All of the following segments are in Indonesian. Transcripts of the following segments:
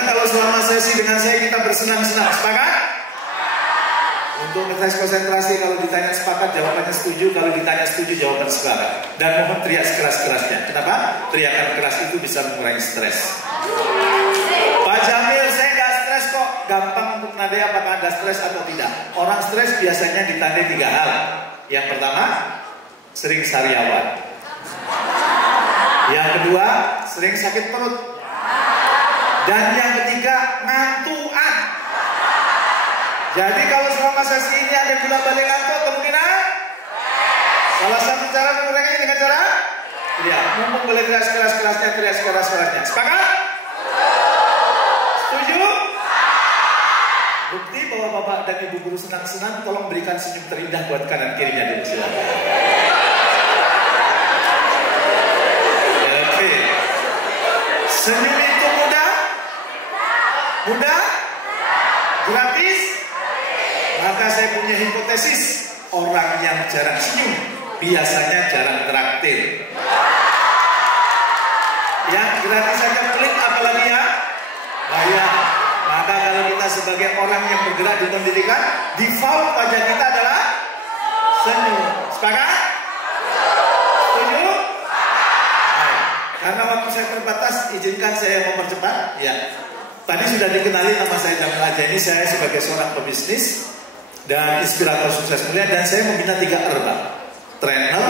Kalau selama sesi dengan saya kita bersenang-senang, sepakat? Untuk tes konsentrasi, kalau ditanya sepakat jawabannya setuju, kalau ditanya setuju jawaban sepakat. Dan mohon teriak sekeras-kerasnya. Kenapa? Teriakan keras itu bisa mengurangi stres. Pak Jamil, saya nggak stres kok. Gampang untuk menandai apakah Anda stres atau tidak. Orang stres biasanya ditandai 3 hal. Yang pertama, sering sariawan. Yang kedua, sering sakit perut. Dan yang ketiga, ngantuan. Jadi kalau selama sesi ini ada gula balik ngantuk, kemungkinan salah satu cara menguranginya dengan cara mumpung boleh teriak keras-kerasnya, teriak keras-kerasnya. Sepakat? Setuju? Bukti bahwa bapak dan ibu guru senang-senang, tolong berikan senyum terindah buat kanan kirinya dulu, silakan. Oke. Senyum itu mudah? Mudah? Gratis? Maka saya punya hipotesis, orang yang jarang senyum biasanya jarang traktir. Yang gratis saja pelit, apalagi ya bayar. Maka kalau kita sebagai orang yang bergerak di pendidikan, default wajah kita adalah senyum. Sepakat? Setuju? Nah, karena waktu saya terbatas, izinkan saya mempercepat. Ya. Tadi sudah dikenali nama saya Jamil Ajani. Saya sebagai seorang pebisnis dan inspirator sukses mulia, dan saya membina 3 R, trainer,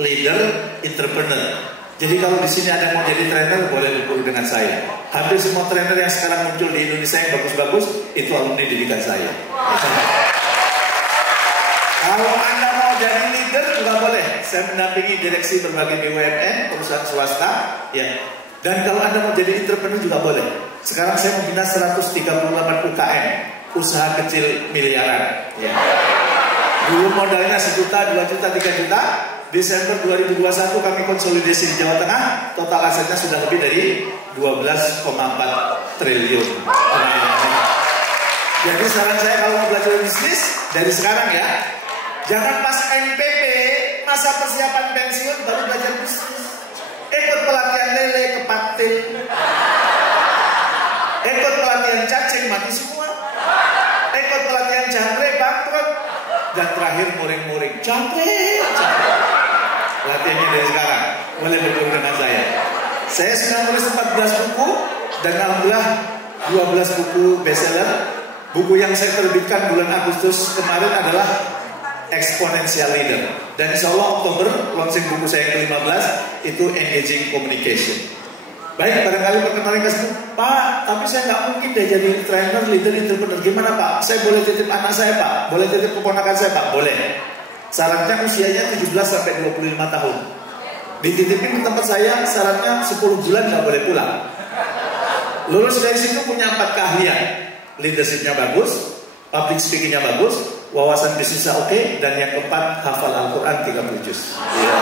leader, entrepreneur. Jadi kalau di sini ada mau jadi trainer, boleh berguru dengan saya. Hampir semua trainer yang sekarang muncul di Indonesia yang bagus-bagus itu alumni didikan saya. Kalau Anda mau jadi leader juga boleh. Saya mendampingi direksi berbagai BUMN, perusahaan swasta, ya. Dan kalau Anda mau jadi entrepreneur juga boleh. Sekarang saya membina 138 UKM, usaha kecil miliaran. Ya. Dulu modalnya 1 juta, 2 juta, 3 juta. Desember 2021 kami konsolidasi di Jawa Tengah. Total asetnya sudah lebih dari 12,4 triliun. Jadi saran saya kalau mau belajar bisnis dari sekarang ya, jangan pas MPP, masa persiapan pensiun baru belajar bisnis. Ikut pelatihan lele kepatil, ikut pelatihan cacing mati semua, ikut pelatihan jangkrik bangkrut, dan terakhir muring-muring jangkrik. Latihannya dari sekarang, boleh berguru dengan saya. Saya sudah nulis 14 buku dan alhamdulillah 12 buku bestseller. Buku yang saya terbitkan bulan Agustus kemarin adalah Exponential Leader. Dan insya Allah Oktober launching buku saya yang ke-15 itu Engaging Communication. Baik, barangkali perkenalan ke semua. Pak, tapi saya nggak mungkin deh jadi trainer, leader, entrepreneur. Gimana Pak? Saya boleh titip anak saya Pak? Boleh titip keponakan saya Pak? Boleh. Syaratnya usianya 17 sampai 25 tahun. Dititipin ke tempat saya, syaratnya 10 bulan nggak boleh pulang. Lulus dari situ punya 4 keahlian. Leadershipnya bagus, public speakingnya bagus, wawasan bisnisnya oke, dan yang keempat hafal Al-Quran 30 juz. Ya.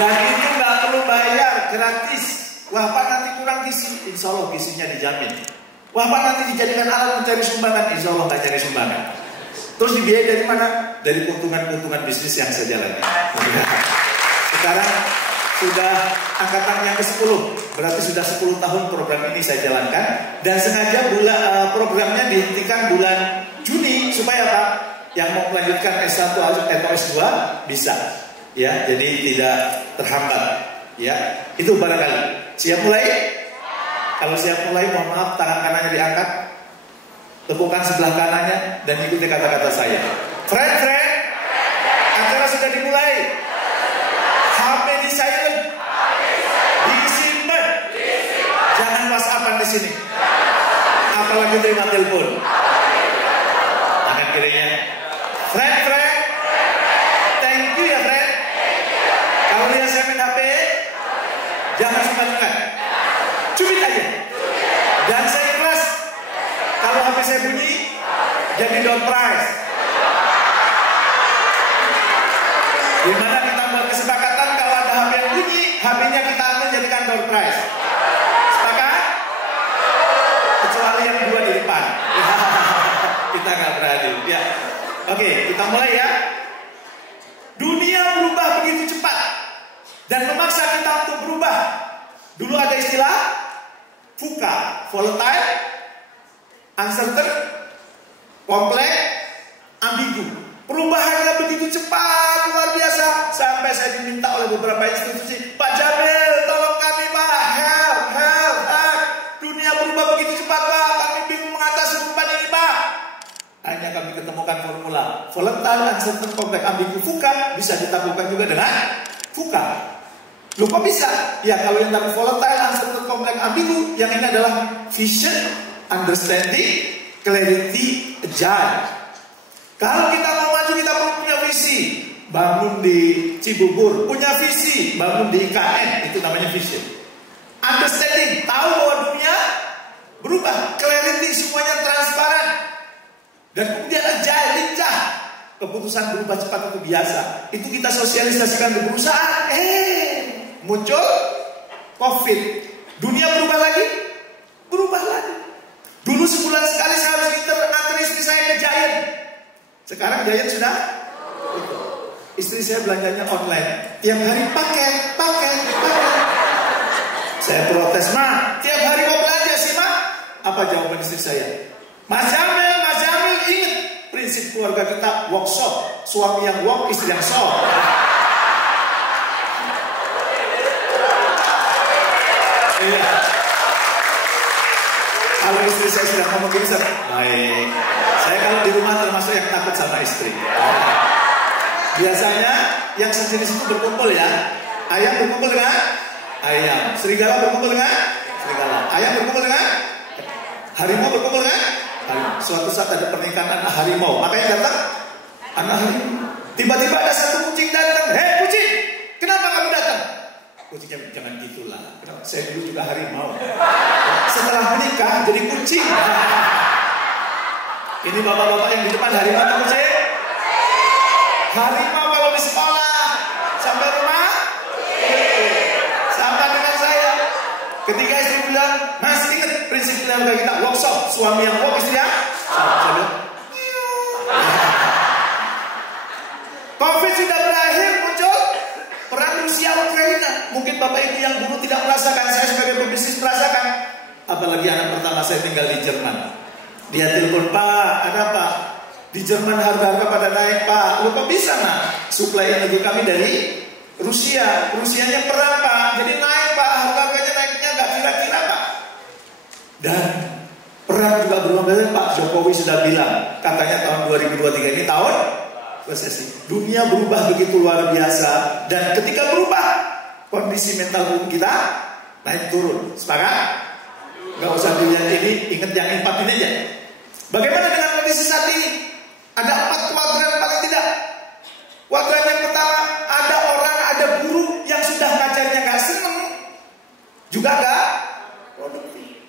Dan itu nggak perlu bayar, gratis. Wah Pak nanti kurang gizi, insya Allah gizinya dijamin. Wah Pak nanti dijadikan alat mencari sumbangan, insya Allah nggak cari sumbangan. Terus dibiayai dari mana? Dari keuntungan-keuntungan bisnis yang saya jalani. Sekarang sudah angkatan yang ke-10, berarti sudah 10 tahun program ini saya jalankan. Dan sengaja programnya dihentikan bulan Juni supaya Pak yang mau melanjutkan S1 atau S2 bisa, ya, jadi tidak terhambat, ya. Itu barangkali. Siap mulai? Kalau siap mulai, mohon maaf tangan kanannya diangkat, tepukan sebelah kanannya dan ikuti kata-kata saya. Friend, acara sudah dimulai. HP di silent, disimpan, jangan WhatsAppan di sini, apalagi terima telepon. Tangan kirinya, friend, thank you ya friend. Kalau lihat saya main HP, jangan sumbangan, cubit aja. Dan saya ikhlas kalau HP saya bunyi, jadi door prize. Gimana kita buat kesepakatan kalau ada HP yang bunyi, HP-nya kita ambil jadikan door prize. Sepakat? Kecuali yang 2 di depan. Kita nggak berani. Ya. Oke, kita mulai ya. Dunia berubah begitu cepat dan memaksa kita untuk berubah. Dulu ada istilah VUCA, Volatile, uncertain, kompleks, ambigu. Perubahannya begitu cepat, luar biasa. Sampai saya diminta oleh beberapa institusi, Pak Jamil, tolong kami Pak, help. Dunia berubah begitu cepat Pak, kami bingung mengatasi perubahan ini Pak. Akhirnya kami ketemukan formula volatile, uncertain, kompleks, ambigu, VUCA. Bisa ditaklukkan juga dengan VUCA. Loh kok bisa? Ya kalau yang tadi volatile, uncertain, kompleks, ambigu, yang ini adalah vision, understanding, clarity, agile. Kalau kita mau maju, kita perlu punya visi. Bangun di Cibubur, punya visi. Bangun di IKN, itu namanya vision. Understanding, tahu bahwa dunia berubah. Clarity, semuanya transparan. Dan kemudian agile, lincah. Keputusan berubah cepat itu biasa. Itu kita sosialisasikan di perusahaan. Muncul COVID. Dunia berubah lagi? Berubah lagi. Dulu sebulan sekali saya harus nganter istri saya ke Giant. Sekarang Giant sudah. Istri saya belanjanya online. Tiap hari pakai. Saya protes, Ma, tiap hari mau belanja sih, Ma. Apa jawaban istri saya? Mas Jamil, ingat prinsip keluarga kita workshop. Suami yang work, istri yang shop. Iya. Kalau istri saya sudah ngomong gini, baik. Saya kalau di rumah termasuk yang takut sama istri. Biasanya yang sejenis itu berkumpul ya. Ayam berkumpul dengan ayam, serigala berkumpul dengan serigala, ayam berkumpul dengan harimau berkumpul dengan harimau. Suatu saat ada pernikahan anak harimau, makanya datang anak harimau. Tiba-tiba ada satu kucing datang. Hei kucing, kenapa kamu datang? Kucingnya, jangan gitulah. Saya dulu juga harimau. Setelah menikah jadi kucing. Ini bapak-bapak yang di depan harimau atau kucing? Harimau kalau di sekolah. Sampai rumah? Sama dengan saya. Ketika istri bilang, Mas ingat prinsip keluarga kita workshop. Suami yang work, istri yang saya bilang, COVID sudah berakhir, muncul perang Rusia Ukraina. Mungkin bapak ibu yang dulu tidak merasakan, saya sebagai pebisnis merasakan. Apalagi anak pertama saya tinggal di Jerman. Dia telepon, Pak, ada apa? Di Jerman harga-harga pada naik, Pak. Lu kok bisa, Nak? Suplai energi kami dari Rusia. Rusianya perang, Pak. Jadi naik, Pak. Harga-harganya naiknya nggak kira-kira, Pak. Dan perang juga berulang-ulang, Pak. Jokowi sudah bilang, katanya tahun 2023 ini tahun resesi. Dunia berubah begitu luar biasa. Dan ketika berubah, kondisi mental kita naik turun. Sepakat? Gak usah dilihat ini, ingat yang 4 ini aja. Bagaimana dengan kondisi saat ini? Ada 4 kuadran paling tidak. Kuadran yang pertama, ada orang, ada guru yang sudah ngajarnya gak seneng, juga gak produktif.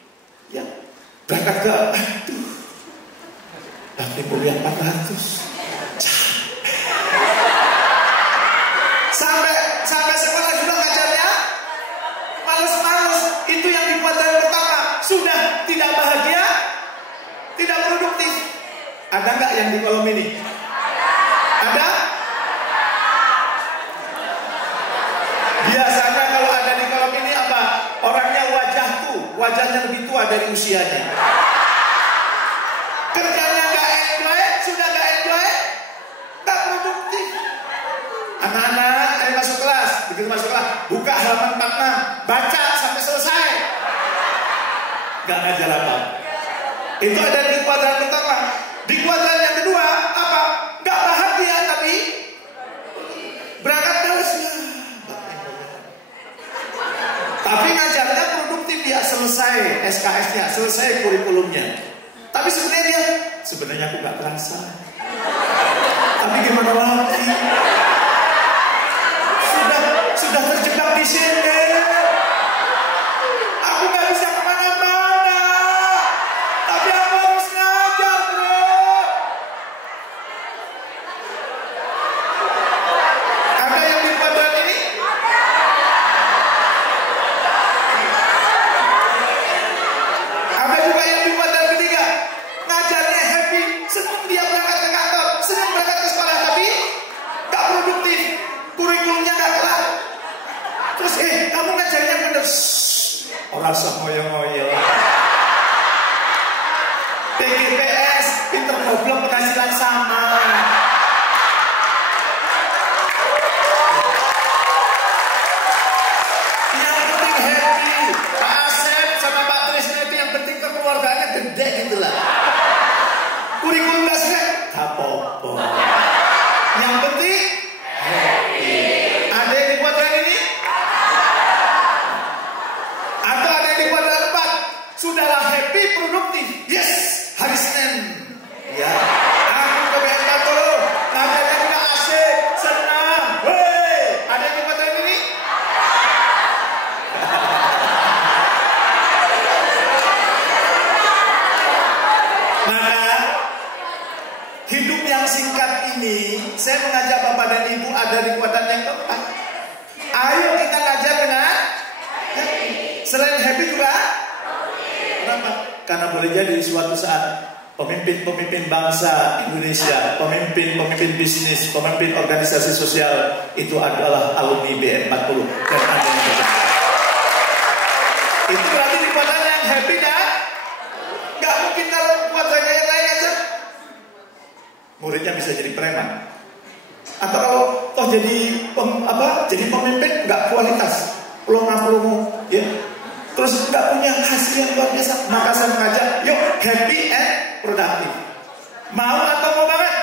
Ya, berangkat ke, tapi kuliah 400. Sampai sekolah juga ngajarnya males-males. Itu yang di kuadran pertama. Sudah tidak bahagia, tidak produktif. Ada nggak yang di kolom ini? Ada? Biasanya kalau ada di kolom ini apa? Orangnya wajahnya lebih tua dari usianya. Kerjanya nggak enjoy, sudah nggak enjoy, nggak produktif. Anak-anak, ayo masuk kelas. Begitu masuk kelas, buka halaman 46, baca sampai selesai. Gak ngajar apa. Itu ada di kuadran pertama. Di kuadran yang kedua apa? Gak bahagia tapi berangkat terus. Tapi ngajarnya produktif, dia selesai SKS-nya, selesai kurikulumnya. Tapi sebenarnya aku gak terasa. Tapi gimana lagi? Sudah terjebak di sini. Aku gak bisa kemana-mana. Tapi aku harus ngajar, bro. Ada yang di kuadran ini? Ada juga yang di kuadran ketiga. Ngajarnya happy, senang dia berangkat ke kantor, senang berangkat ke sekolah, tapi gak produktif. Kurikulumnya gak kelar. Terus adalah happy, produktif. Yes, hari Senin. Ya, aku ke BN Batoro. Ngajarnya juga asik, senang. Hei, ada yang ngikutin ini? Maka hidup yang singkat ini, saya mengajak Bapak dan Ibu ada di kuadran yang keempat. Ayo kita ngajar dengan happy. Selain happy juga. Kenapa? Karena boleh jadi suatu saat pemimpin-pemimpin bangsa Indonesia, pemimpin-pemimpin bisnis, pemimpin organisasi sosial itu adalah alumni BN40 dan ada yang berbeda. Itu berarti di kuadran yang happy dan nggak mungkin kalau kuadrannya yang lain aja. Muridnya bisa jadi preman. Atau kalau toh jadi pemimpin nggak kualitas, pelongo-pelongo, ya. Terus nggak punya hasil yang luar biasa. Maka saya mengajak, yuk happy and productive. Mau atau mau banget?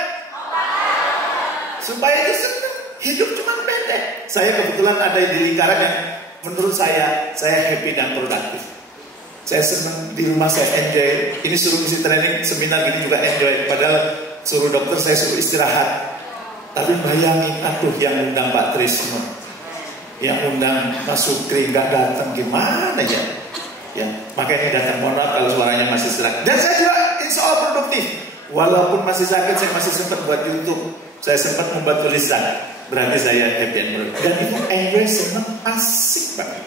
Supaya itu senang. Hidup cuma pendek. Saya kebetulan ada di lingkaran yang menurut saya happy dan produktif. Saya senang di rumah, saya enjoy. Ini suruh isi training, seminar gini juga enjoy. Padahal suruh dokter saya suruh istirahat. Tapi bayangin, aduh yang undang Pak Trisno, yang undang Mas Sukri nggak datang, gimana ya? Ya, makanya datang, mohon maaf kalau suaranya masih serak. Dan saya juga insya Allah produktif. Walaupun masih sakit, saya masih sempat buat YouTube. Saya sempat membuat tulisan. Berarti saya happy and produktif. Dan itu enjoy, senang, asik banget.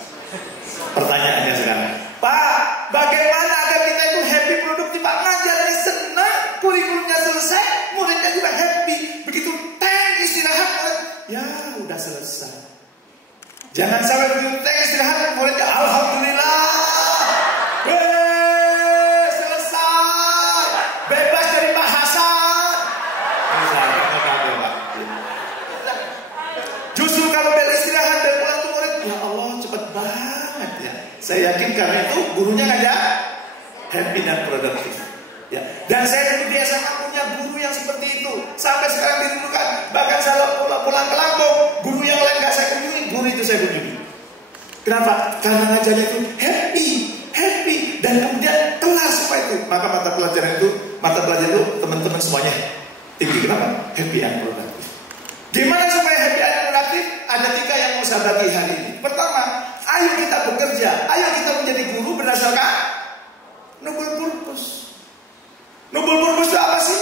Pertanyaannya sekarang, Pak, bagaimana agar kita itu happy produktif? Pak, ngajarnya senang, kurikulumnya selesai, muridnya juga happy. Begitu istirahat, ya udah selesai. Jangan sampai begitu istirahat, muridnya alhamdulillah, selesai, bebas dari Pak Hasan. Justru kalau bel istirahat dan pulang tuh murid, ya Allah cepet banget ya. Saya yakin karena itu gurunya ngajar happy dan produktif. Ya. Dan saya dulu biasa punya guru yang seperti itu. Sampai sekarang dirindukan. Bahkan saya pulang ke Lampung, guru yang lain gak saya kunjungi, guru itu saya kunjungi. Kenapa? Karena ngajarnya itu happy, dan kemudian kelar semua itu. Maka mata pelajaran itu teman-teman semuanya tinggi. Kenapa? Happy and productive. Gimana supaya happy and productive? Ada 3 yang mau saya bagi hari ini. Pertama, ayo kita bekerja, ayo kita menjadi guru berdasarkan noble purpose. Noble purpose itu apa sih?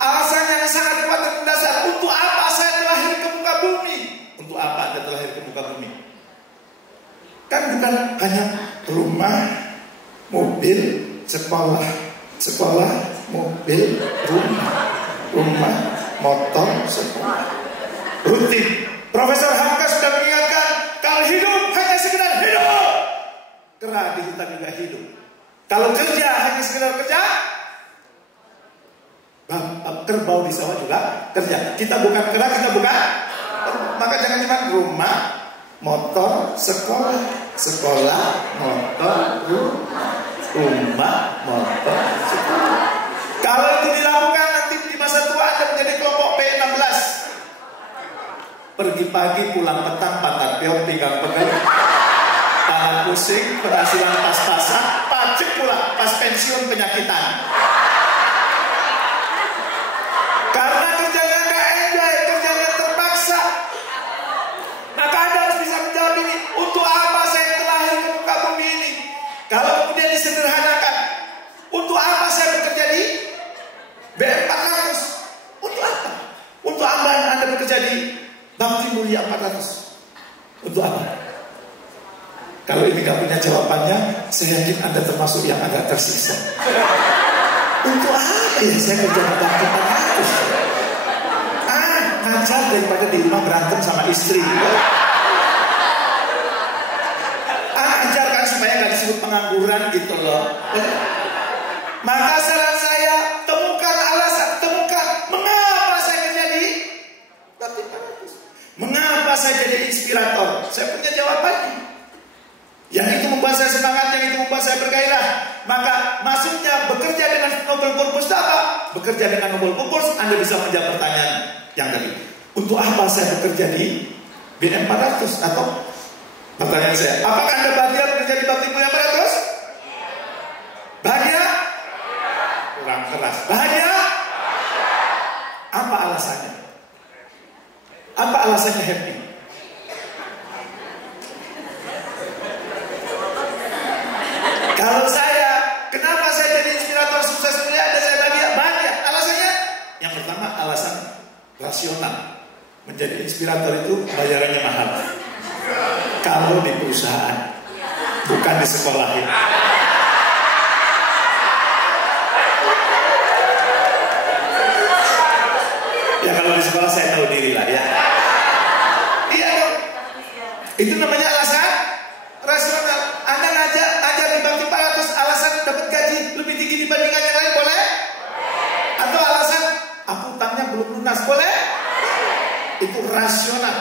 Alasan yang sangat kuat dan mendasar. Untuk apa saya terlahir ke muka bumi? Untuk apa Anda terlahir ke muka bumi? Kan bukan hanya rumah, mobil, sekolah, mobil, rumah, motor, sekolah. Rutin. Profesor Hamka sudah mengingatkan, kalau hidup hanya sekedar hidup, kera di hutan juga hidup. Kalau kerja hanya sekedar kerja, kerbau di sawah juga kerja. Kita bukan kera, kita bukan. Maka jangan cuma rumah, motor, sekolah, motor, rumah, motor, sekolah. Kalau itu dilakukan nanti di masa tua Anda menjadi kelompok P16. Pergi pagi, pulang petang, pantat peong, pinggang pegang, tangan pusing, penghasilan pas-pasan, pajak pula, pas pensiun penyakitan. Karena kerjanya nggak enjoy, kerjanya terpaksa. Maka Anda harus bisa menjawab ini. Untuk apa saya terlahir ke muka bumi ini? Kalau kemudian disederhanakan, untuk apa saya bekerja di BN400? Untuk apa? Untuk apa Anda bekerja di Bakti Mulia 400? Untuk apa? Kalau ini nggak punya jawabannya, saya yakin Anda termasuk yang agak tersiksa. Untuk apa ya saya kerja di Bakti 400? Ngajar daripada di rumah berantem sama istri. Ajarkan supaya nggak disebut pengangguran gitu loh. Maka saran saya, temukan alasan, temukan mengapa saya kerja di Bakti 400. Mengapa saya jadi inspirator? Saya punya jawabannya. Yang itu membuat saya semangat, yang itu membuat saya bergairah. Maka maksudnya bekerja dengan noble purpose itu apa? Bekerja dengan noble purpose, Anda bisa menjawab pertanyaan yang tadi. Untuk apa saya bekerja di BN400? Atau pertanyaan saya, apakah Anda bahagia bekerja di Bakti Mulia 400? kurang keras. Bahagia? Apa alasannya? Apa alasannya happy? Kalau saya, kenapa saya jadi inspirator sukses mulia dan saya bahagia? Alasannya? Yang pertama alasan rasional. Menjadi inspirator itu bayarannya mahal. Kalau di perusahaan, bukan di sekolah ya. Ya kalau di sekolah saya tahu diri lah ya. Iya dong. Itu namanya alasan rasional. Anda ngajar di Bakti Parat terus alasan dapat gaji lebih tinggi dibandingkan yang lain, boleh? Atau alasan aku utangnya belum lunas, boleh? Itu rasional.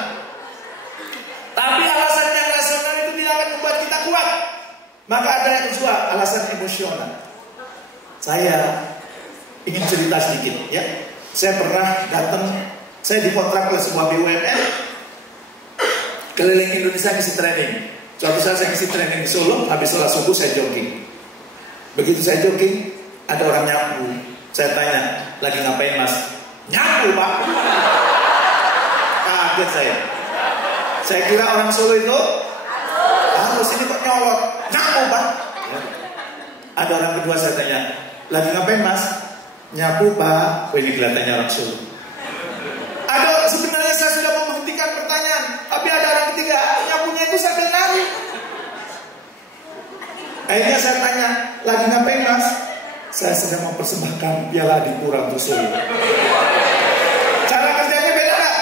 Tapi alasan yang rasional itu tidak akan membuat kita kuat. Maka ada yang kedua, alasan emosional. Saya ingin cerita sedikit ya. Saya pernah datang, saya dikontrak oleh sebuah BUMN keliling Indonesia ngisi training. Suatu saat saya ngisi training di Solo, habis sholat subuh saya jogging. Begitu saya jogging, ada orang nyapu. Saya tanya, lagi ngapain mas? Nyapu pak. Kaget saya. Saya kira orang Solo itu halus, ini kok nyolot. Nyapu pak. Ya. Ada orang kedua saya tanya, lagi ngapain mas? Nyapu pak. Oh, ini kelihatannya orang Solo. Ada, sebenarnya saya sudah menghentikan pertanyaan, tapi ada orang ketiga, nyapunya itu sambil nari. Akhirnya saya tanya, lagi ngapain mas? Saya sedang mempersembahkan piala Adipura untuk Solo. Cara kerjanya beda gak?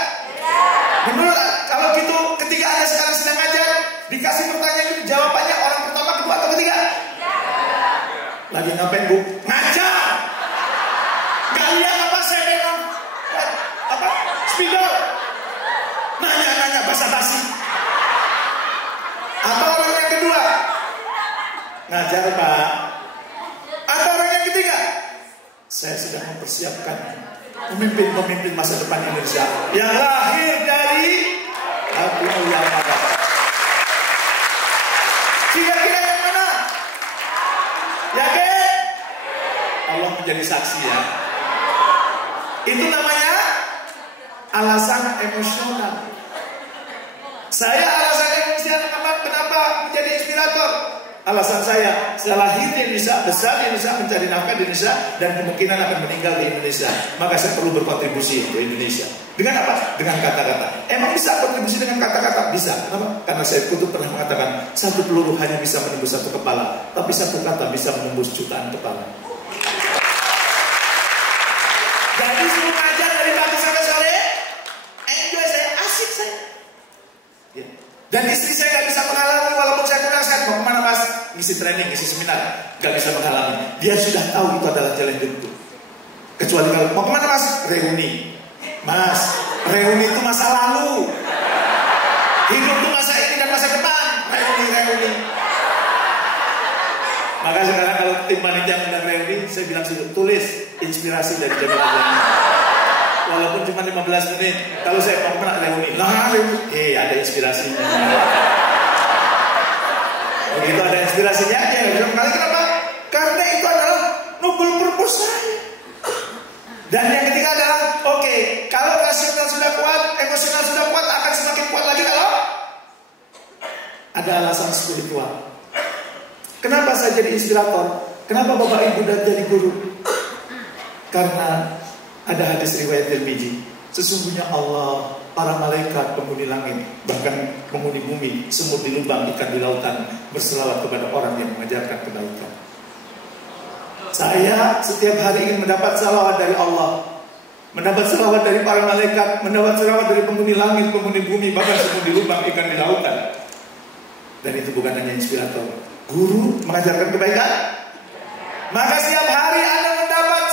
Menurut kalau gitu, ketika Anda sekarang sedang ngajar, dikasih pertanyaan itu jawabannya orang pertama, kedua atau ketiga? Lagi ngapain bu? Ngajar. Gak lihat apa saya memang apa? Spidol. Nanya basa-basi. Atau orang yang kedua? Ngajar pak. Atau orang yang ketiga? Saya sedang mempersiapkan pemimpin masa depan Indonesia yang lahir dari Abu Mulia Mada. Kira-kira yang mana? Yakin? Allah menjadi saksi ya. Itu namanya alasan emosional. Saya alasan emosional kenapa menjadi inspirator? Alasan saya lahir di Indonesia, besar di Indonesia, mencari nafkah di Indonesia, dan kemungkinan akan meninggal di Indonesia. Maka saya perlu berkontribusi untuk Indonesia. Dengan apa? Dengan kata-kata. Emang bisa kontribusi dengan kata-kata? Bisa. Kenapa? Karena saya Kutub pernah mengatakan, satu peluru hanya bisa menembus satu kepala, tapi satu kata bisa menembus jutaan kepala. Jadi sebelum ngajar dari pagi sampai sore, enjoy saya, asik saya. Ya. Dan istri saya gak bisa menghalangi walaupun saya kurang sehat. Mau kemana mas? Ngisi training, ngisi seminar. Gak bisa menghalangi. Dia sudah tahu itu adalah jalan hidupku. Kecuali kalau mau kemana mas? Reuni. Mas, reuni itu masa lalu. Hidup itu masa ini dan masa depan. Reuni. Maka sekarang kalau tim panitia undang reuni, saya bilang sudah tulis inspirasi dari Jamil Adjani. Walaupun cuma 15 menit. Kalau saya mau kemana reuni, ada inspirasinya. Begitu ada inspirasinya, ya bilang kali kenapa? Karena itu adalah noble purpose saya. Dan yang ketiga adalah, oke, kalau rasional sudah kuat, emosional sudah kuat, akan semakin kuat lagi kalau ada alasan spiritual. Kenapa saya jadi inspirator? Kenapa Bapak Ibu dan jadi guru? Karena ada hadis riwayat Tirmidzi. Sesungguhnya Allah, para malaikat, penghuni langit, bahkan penghuni bumi, semut di lubang, ikan di lautan, berselawat kepada orang yang mengajarkan kebaikan. Saya setiap hari ingin mendapat salawat dari Allah, mendapat salawat dari para malaikat, mendapat salawat dari penghuni langit, penghuni bumi, bahkan semut di lubang, ikan di lautan. Dan itu bukan hanya inspirator. Guru mengajarkan kebaikan. Maka setiap hari Anda mendapat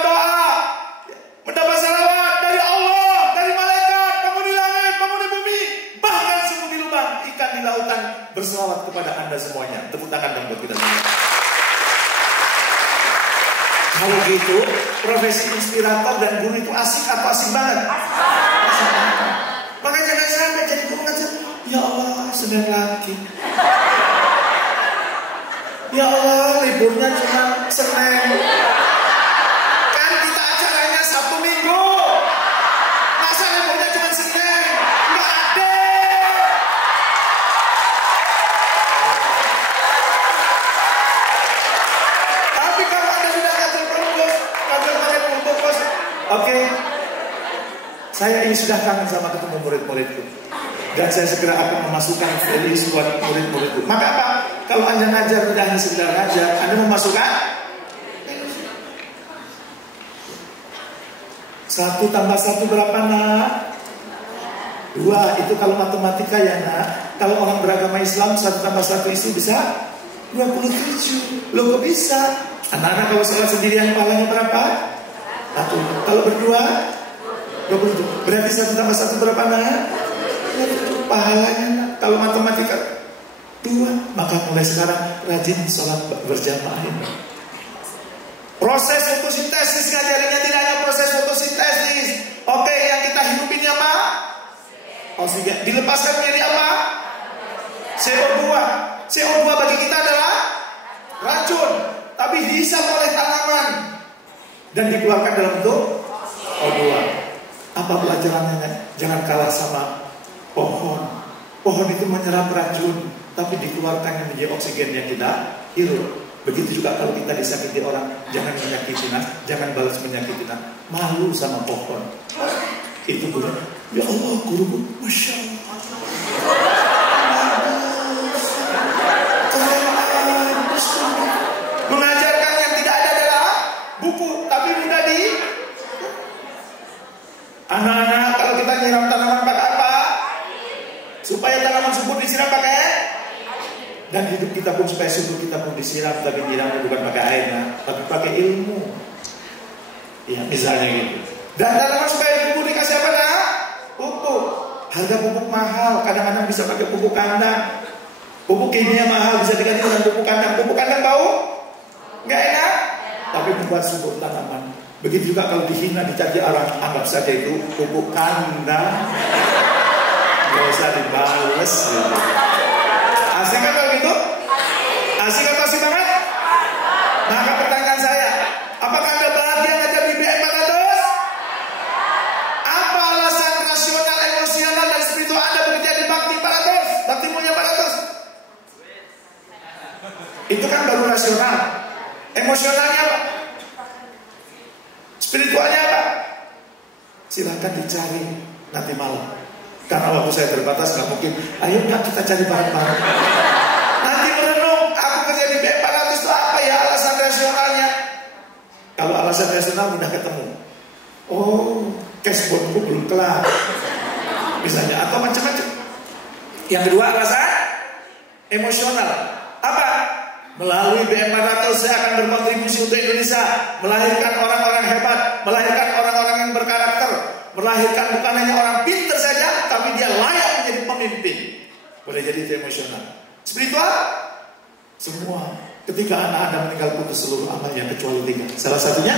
doa, mendapat salawat dari Allah, dari malaikat, penghuni langit, penghuni bumi, bahkan semut di lubang, ikan di lautan, bersalawat kepada Anda semuanya. Tepuk tangan dong buat kita semua. Kalau gitu, profesi inspirator dan guru itu asik atau asik banget? Asik banget. Makanya jangan sampai jadi guru ngajar, ya Allah, sedang laki. Ya Allah, liburnya cuma Senin. Oke. Saya ini sudah kangen sama ketemu murid-muridku. Dan saya segera akan memasukkan values buat murid-muridku. Maka apa? Kalau Anda ngajar tidak hanya sekedar ngajar, Anda memasukkan 1 tambah 1 berapa nak? 2. Itu kalau matematika ya nak. Kalau orang beragama Islam 1 tambah 1 itu bisa 27. Loh kok bisa? Anak-anak kalau sholat sendirian pahalanya berapa? 1. Kalau berdua 20. Berarti 1 tambah 1 berapa nak? Pahalanya nak. Kalau matematika 2. Maka mulai sekarang rajin sholat berjamaah ini. Proses fotosintesis ngajarinya tidak hanya proses fotosintesis. Oke, yang kita hidup ini apa? Oksigen. Dilepaskan menjadi apa? CO2. CO2 bagi kita adalah racun, tapi dihisap oleh tanaman dan dikeluarkan dalam bentuk O2. Apa pelajarannya? Jangan kalah sama pohon. Pohon itu menyerap racun, tapi dikeluarkan menjadi oksigen yang kita hirup. Begitu juga kalau kita disakiti orang, jangan menyakiti nah, jangan balas menyakiti nah. Malu sama pohon. Itu guru. Ya Allah, guruku, masya Allah. Mengajarkan yang tidak ada adalah buku, tapi mudah di. Anak-anak, kalau kita nyiram tanaman pakai apa? Supaya tanaman subur disiram pakai. Dan hidup kita pun supaya subur kita pun disiram, tapi nyiramnya bukan pakai air, tapi pakai ilmu. Ya, misalnya gitu. Dan tanaman supaya subur dikasih apa nak? Pupuk. Harga pupuk mahal, kadang-kadang bisa pakai pupuk kandang. Pupuk kimia mahal, bisa diganti dengan pupuk kandang. Pupuk kandang bau? Nggak enak, tapi membuat subur tanaman. Begitu juga kalau dihina, dicaci orang, anggap saja itu pupuk kandang. Nggak usah dibales gitu. Asik kan kalau gitu? Asik atau asik banget? Maka pertanyaan saya, apakah Anda bahagia ngajar di BM 400? Apa alasan rasional, emosional, dan spiritual Anda bekerja di Bakti 400? Bakti Mulia 400? Itu kan baru rasional. Emosionalnya apa? Spiritualnya apa? Silahkan dicari nanti malam. Karena waktu saya terbatas, nggak mungkin. Ayo nggak kita cari bareng-bareng. Nanti merenung, aku kerja di BM 400 itu apa ya alasan rasionalnya? Kalau alasan rasional mudah ketemu. Oh, cashboardku belum kelar, misalnya, atau macam-macam. Yang kedua alasan emosional. Apa? Melalui BM 400 saya akan berkontribusi untuk Indonesia, melahirkan orang-orang hebat, melahirkan orang-orang yang berkarakter, melahirkan bukan hanya orang pintar saja, tapi dia layak menjadi pemimpin. Boleh jadi itu emosional. Spiritual? Semua. Ketika anak Anda meninggal putus seluruh amalnya kecuali 3. Salah satunya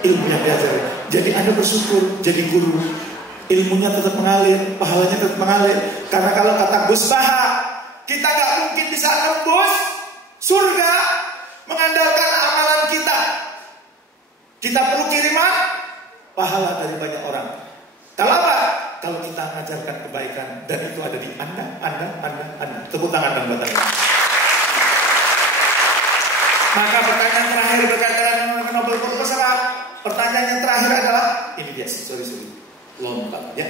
ilmu yang diajari. Jadi Anda bersyukur jadi guru, ilmunya tetap mengalir, pahalanya tetap mengalir. Karena kalau kata Gus Baha, kita gak mungkin bisa nembus surga mengandalkan amalan kita. Kita perlu kiriman pahala dari banyak orang. Kalau apa? Kalau kita mengajarkan kebaikan, dan itu ada di Anda. Tepuk tangan dan buat Anda. Maka pertanyaan terakhir berkaitan dengan Nobel Purpose apa? Pertanyaan yang terakhir adalah, ini dia, sorry, lompat ya.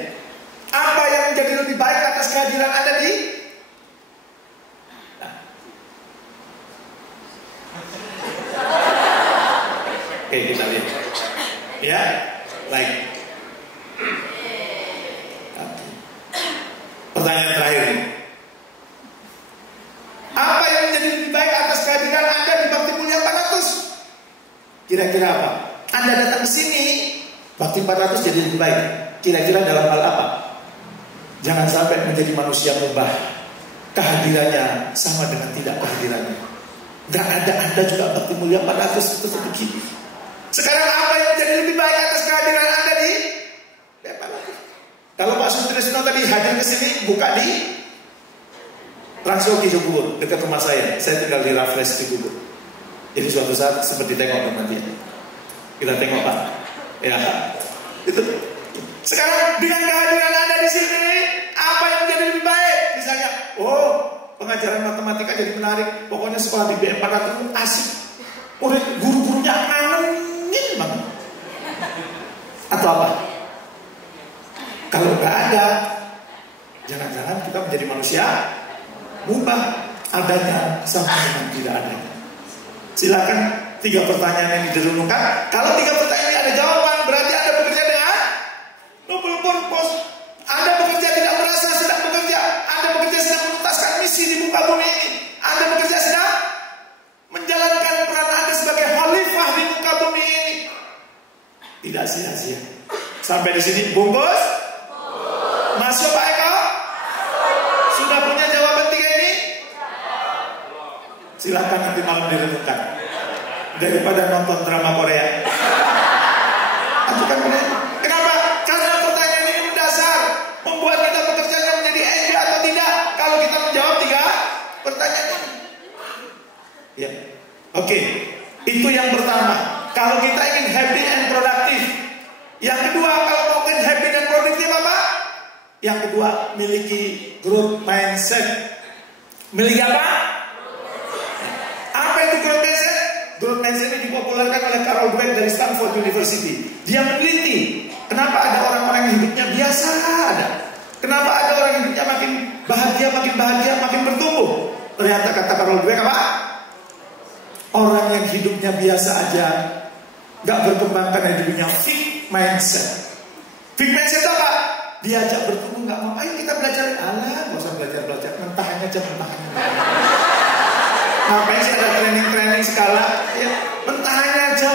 Apa yang menjadi lebih baik atas kehadiran Anda di? Oke, kita lihat. Ya, baik. Pertanyaan terakhir ini. Apa yang menjadi lebih baik atas kehadiran Anda di Bakti Mulia 400? Kira-kira apa? Anda datang ke sini, Bakti 400 jadi lebih baik. Kira-kira dalam hal apa? Jangan sampai menjadi manusia mubah. Kehadirannya sama dengan tidak kehadirannya. Gak ada Anda juga Bakti Mulia 400 tetap begini. Sekarang apa yang menjadi lebih baik atas kehadiran Anda di BM 400? Kalau Pak Sutrisno tadi hadir ke sini, buka di Transyogi Cibubur, dekat rumah saya tinggal di Raffles di Cibubur. Jadi suatu saat seperti tengok nanti. Kita tengok Pak. Ya, itu. Sekarang dengan kehadiran Anda di sini, apa yang menjadi lebih baik? Misalnya, pengajaran matematika jadi menarik. Pokoknya sekolah di BM 400 itu asik. Guru-gurunya ngangenin banget. Atau apa? Kalau nggak ada, jangan-jangan kita menjadi manusia mubah, adanya sama dengan tidak adanya. Silakan 3 pertanyaan yang direnungkan. Kalau 3 pertanyaan ini ada jawaban, berarti Anda bekerja dengan noble purpose. Anda bekerja tidak merasa sedang bekerja. Anda bekerja sedang menuntaskan misi di muka bumi ini. Anda bekerja sedang menjalankan peran Anda sebagai khalifah di muka bumi ini. Tidak sia-sia. Sampai di sini bungkus? Masuk Pak Eko? Sudah punya jawaban 3 ini? Silakan nanti malam direnungkan. Daripada nonton drama Korea. Ajukan benar. Kenapa? Karena pertanyaan ini mendasar, membuat kita bekerjanya menjadi enjoy atau tidak. Kalau kita menjawab 3 pertanyaan ini. Ya. Oke. Itu yang pertama. Kalau kita ingin happy and productive. Yang kedua, kalau mau ingin happy dan produktif apa? Yang kedua, miliki growth mindset. Miliki apa? Apa itu growth mindset? Growth mindset ini dipopulerkan oleh Carol Dweck dari Stanford University. Dia meneliti kenapa ada orang-orang yang hidupnya biasa ada. Kenapa ada orang yang hidupnya makin bahagia, makin bertumbuh. Ternyata kata Carol Dweck apa? Orang yang hidupnya biasa aja, gak berkembang karena hidupnya fixed mindset. Fixed mindset apa? Diajak bertumbuh gak mau. Ayo kita belajar. Alah, gak usah belajar. Mentahannya aja, mentahannya. Ngapain sih ada training skala? Ya, mentahannya aja.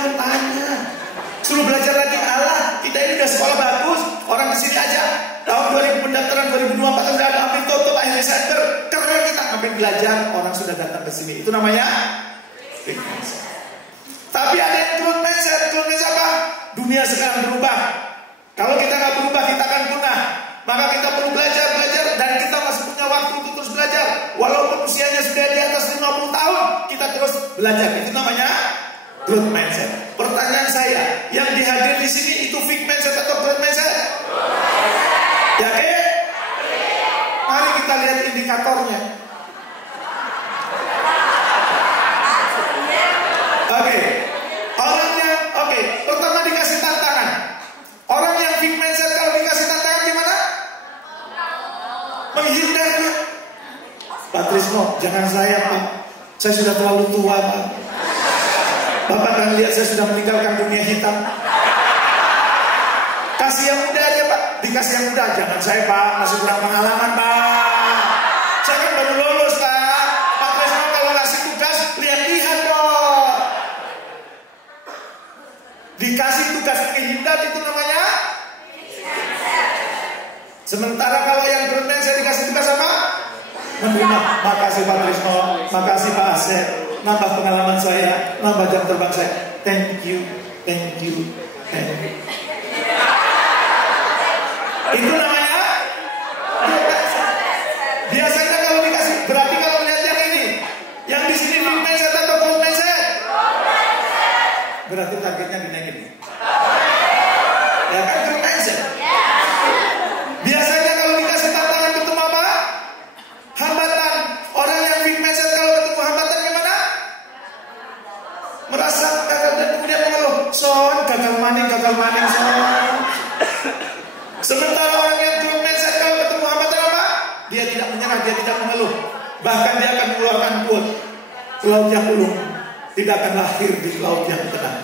Suruh belajar lagi. Alah, kita ini udah sekolah bagus. Orang kesini aja. Tahun 2000 pendaftaran 2024 sudah ada hampir tutup akhir Desember. Keren kita ngapain belajar? Orang sudah datang ke sini. Itu namanya fixed mindset. Tapi ada yang growth mindset. Growth mindset apa? Dunia sekarang berubah. Kalau kita nggak berubah, kita akan punah. Maka kita perlu belajar dan kita masih punya waktu untuk terus belajar. Walaupun usianya sudah di atas 50 tahun, kita terus belajar. Itu namanya growth mindset. Pertanyaan saya, yang dihadir di sini itu fixed mindset atau growth mindset? Yakin? Mari kita lihat indikatornya. Oke. Pertama dikasih tantangan. Orang yang fixed mindset kalau dikasih tantangan gimana? Menghindarnya. Pak Trisno, jangan saya Pak. Saya sudah terlalu tua Pak. Bapak kan lihat saya sudah meninggalkan dunia hitam. Kasih yang muda aja Pak. Dikasih yang muda. Jangan saya Pak, masih kurang pengalaman Pak. Saya kan baru lulus Pak. Pak Trisno kalau ngasih tugas, lihat-lihat dong. Dikasih tugas menghindar itu namanya. Sementara kalau yang growth mindset dikasih tugas apa? Menerima. Makasih Pak Trisno, makasih Pak Asep, nambah pengalaman saya, nambah jam terbang saya. Thank you. Itu namanya. Biasanya kalau dikasih, berarti kalau melihat yang ini, yang di sini fixed mindset atau growth mindset? Berarti targetnya dinaikin. Ya kan growth mindset. Biasanya kalau dikasih tantangan ketemu apa? Hambatan. Orang yang fixed mindset kalau ketemu hambatan gimana? Merasa gagal dan kemudian mengeluh. Son, gagal maning son. Sementara orang yang growth mindset kalau ketemu hambatan apa? Dia tidak menyerah, dia tidak mengeluh. Bahkan dia akan mengeluarkan quote. Laut yang ulung tidak akan lahir di laut yang tenang.